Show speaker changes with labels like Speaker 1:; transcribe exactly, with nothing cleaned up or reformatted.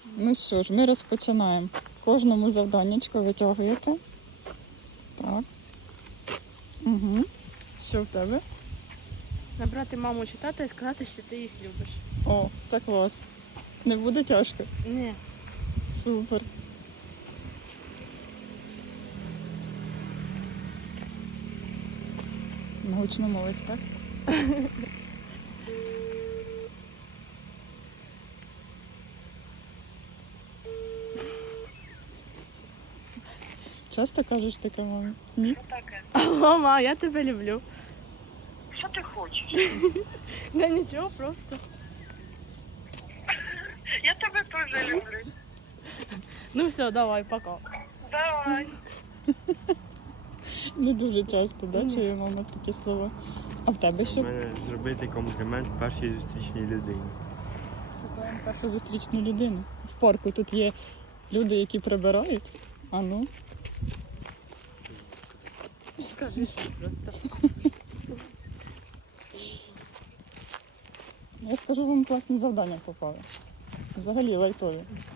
Speaker 1: Ну що ж, ми розпочинаємо. Кожному завданнячко витягуєте. Так. Угу. Що в тебе?
Speaker 2: Набрати маму чи тата і сказати, що ти їх любиш.
Speaker 1: О, це клас. Не буде тяжко?
Speaker 2: Ні.
Speaker 1: Супер. Гучномовець, так? Часто кажеш таке мамі? Ні?
Speaker 2: Мама, я тебе люблю.
Speaker 3: Що ти хочеш?
Speaker 2: Да нічого, просто.
Speaker 3: Я тебе теж люблю.
Speaker 2: Ну все, давай, пока.
Speaker 3: Давай.
Speaker 1: Не дуже часто, да,
Speaker 2: Ні.
Speaker 1: чує мама такі слова. А в тебе
Speaker 4: У
Speaker 1: що?
Speaker 4: мене зробити комплімент першій зустрічній людині.
Speaker 1: Шукаємо першу зустрічну людину. В парку тут є люди, які прибирають. А ну.
Speaker 2: Скажи що просто.
Speaker 1: Я скажу, вам класні завдання попали. Взагалі лайтові.